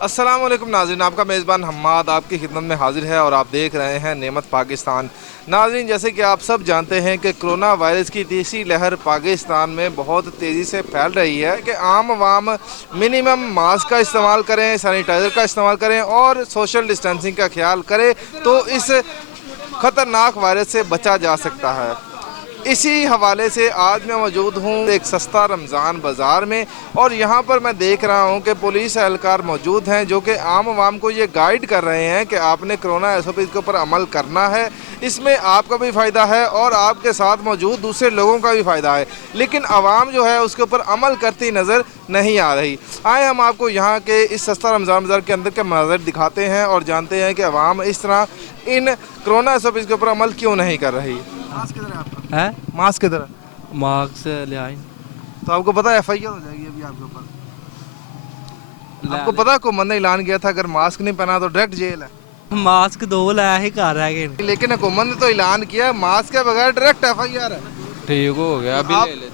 अस्सलाम वालेकुम नाज़रीन, आपका मेज़बान हम्माद आपकी खिदमत में हाजिर है और आप देख रहे हैं नेमत पाकिस्तान। नाज़रीन, जैसे कि आप सब जानते हैं कि कोरोना वायरस की तीसरी लहर पाकिस्तान में बहुत तेज़ी से फैल रही है कि आम आवाम मिनिमम मास्क का इस्तेमाल करें, सैनिटाइज़र का इस्तेमाल करें और सोशल डिस्टेंसिंग का ख्याल करें तो इस ख़तरनाक वायरस से बचा जा सकता है। इसी हवाले से आज मैं मौजूद हूँ एक सस्ता रमज़ान बाज़ार में और यहाँ पर मैं देख रहा हूँ कि पुलिस एहलकार मौजूद हैं जो कि आम आवाम को ये गाइड कर रहे हैं कि आपने कोरोना SOP के ऊपर अमल करना है। इसमें आपका भी फ़ायदा है और आपके साथ मौजूद दूसरे लोगों का भी फ़ायदा है, लेकिन आवाम जो है उसके ऊपर अमल करती नज़र नहीं आ रही। आए हम आपको यहाँ के इस सस्ता रमज़ान बाज़ार के अंदर के मनाज़र दिखाते हैं और जानते हैं कि आवाम इस तरह इन कोरोना SOP के ऊपर अमल क्यों नहीं कर रही। मास्क किधर है आपका? है मास्क किधर है? मार्क्स ले आए। तो आपको पता है FIR हो जाएगी अभी आपके ऊपर। आपको पता है हुकूमत ने ऐलान किया था अगर मास्क नहीं पहना तो डायरेक्ट जेल है, मास्क दो लाया ही कर रहा है। लेकिन हुकूमत ने तो ऐलान किया मास्क के बगैर डायरेक्ट FIR है। ठीक हो गया अभी ले ले।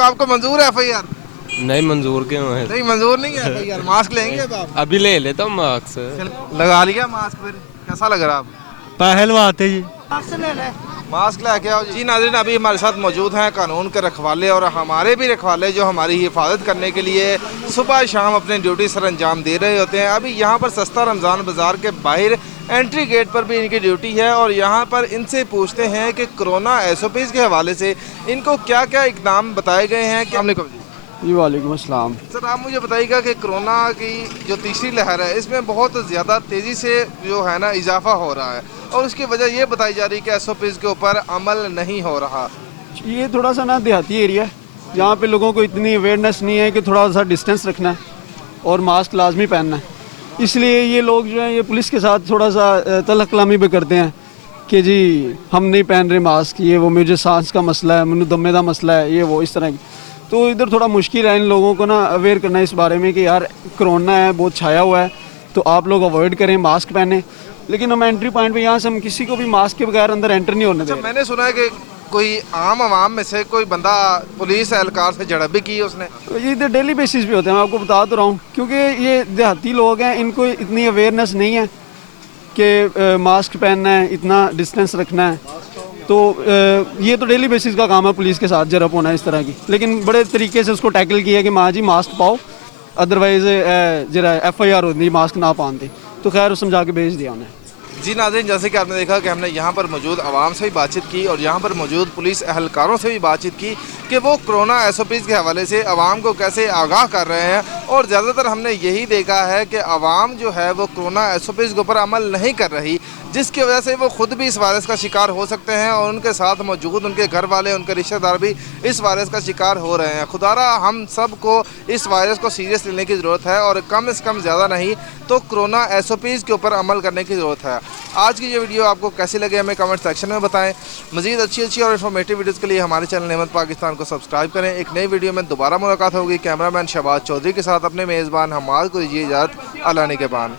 आपको मंजूर है FIR? नहीं मंजूर क्यों है? नहीं मंजूर नहीं है FIR। मास्क लेंगे अब आप? अभी ले लेता हूँ मार्क्स। लगा लिया मास्क, फिर कैसा लग रहा है आप? पहलवाते जी मास्क लेके आओ जी। नाज़रीन, अभी हमारे साथ मौजूद हैं कानून के रखवाले और हमारे भी रखवाले जो हमारी हिफाजत करने के लिए सुबह शाम अपनी ड्यूटी सर अंजाम दे रहे होते हैं। अभी यहाँ पर सस्ता रमज़ान बाज़ार के बाहर एंट्री गेट पर भी इनकी ड्यूटी है और यहाँ पर इनसे पूछते हैं कि कोरोना SOPs के हवाले से इनको क्या क्या इकदाम बताए गए हैं। जी वालेकुम अस्सलाम। सर, आप मुझे बताइएगा कि कोरोना की जो तीसरी लहर है इसमें बहुत ज़्यादा तेज़ी से जो है ना इजाफा हो रहा है और उसकी वजह ये बताई जा रही है कि SOPs के ऊपर अमल नहीं हो रहा। ये थोड़ा सा ना देहाती एरिया है जहाँ पे लोगों को इतनी अवेयरनेस नहीं है कि थोड़ा सा डिस्टेंस रखना है और मास्क लाजमी पहनना है, इसलिए ये लोग जो हैं ये पुलिस के साथ थोड़ा सा तलख कलामी भी करते हैं कि जी हम नहीं पहन रहे मास्क, ये वो मुझे सांस का मसला है, मुझे दमे का मसला है, ये वो इस तरह की। तो इधर थोड़ा मुश्किल है इन लोगों को ना अवेयर करना इस बारे में कि यार कोरोना है बहुत छाया हुआ है तो आप लोग अवॉइड करें, मास्क पहने। लेकिन हम एंट्री पॉइंट पे यहाँ से हम किसी को भी मास्क के बगैर अंदर एंटर नहीं होने दें। मैंने सुना है कि कोई आम आवाम में से कोई बंदा पुलिस एहलकार से झड़प भी की है उसने। ये इधर डेली बेसिस पे होते हैं, मैं आपको बता तो रहा हूँ, क्योंकि ये देहाती लोग हैं, इनको इतनी अवेयरनेस नहीं है कि मास्क पहनना है, इतना डिस्टेंस रखना है। तो ये तो डेली बेसिस का काम है पुलिस के साथ झड़प होना है इस तरह की, लेकिन बड़े तरीके से उसको टैकल किया कि माँ जी मास्क पाओ, अदरवाइज जरा FIR होती मास्क ना पहनते। तो खैर समझा के भेज दिया उन्हें। जी नाज़रीन, जैसे कि आपने देखा कि हमने यहाँ पर मौजूद आवाम से भी बातचीत की और यहाँ पर मौजूद पुलिस एहलकारों से भी बातचीत की कि वो कोरोना SOPs के हवाले से आवाम को कैसे आगाह कर रहे हैं और ज़्यादातर हमने यही देखा है कि आवाम जो है वो कोरोना SOPs के ऊपर अमल नहीं कर रही, जिसकी वजह से वो ख़ुद भी इस वायरस का शिकार हो सकते हैं और उनके साथ मौजूद उनके घर वाले, उनके रिश्तेदार भी इस वायरस का शिकार हो रहे हैं। खुदारा हम सब को इस वायरस को सीरियस लेने की ज़रूरत है और कम से कम ज़्यादा नहीं तो कोरोना SOPs के ऊपर अमल करने की ज़रूरत है। आज की ये वीडियो आपको कैसी लगे हमें कमेंट सेक्शन में बताएं। मज़ीद अच्छी और इन्फॉर्मेटिव वीडियोज़ के लिए हमारे चैनल नेमत पाकिस्तान को सब्सक्राइब करें। एक नई वीडियो में दोबारा मुलाकात होगी कैमरामैन शहबाज चौधरी के साथ। अपने मेज़बान हम्माद को दीजिए इजाज़त। अल्लाह निगहबान।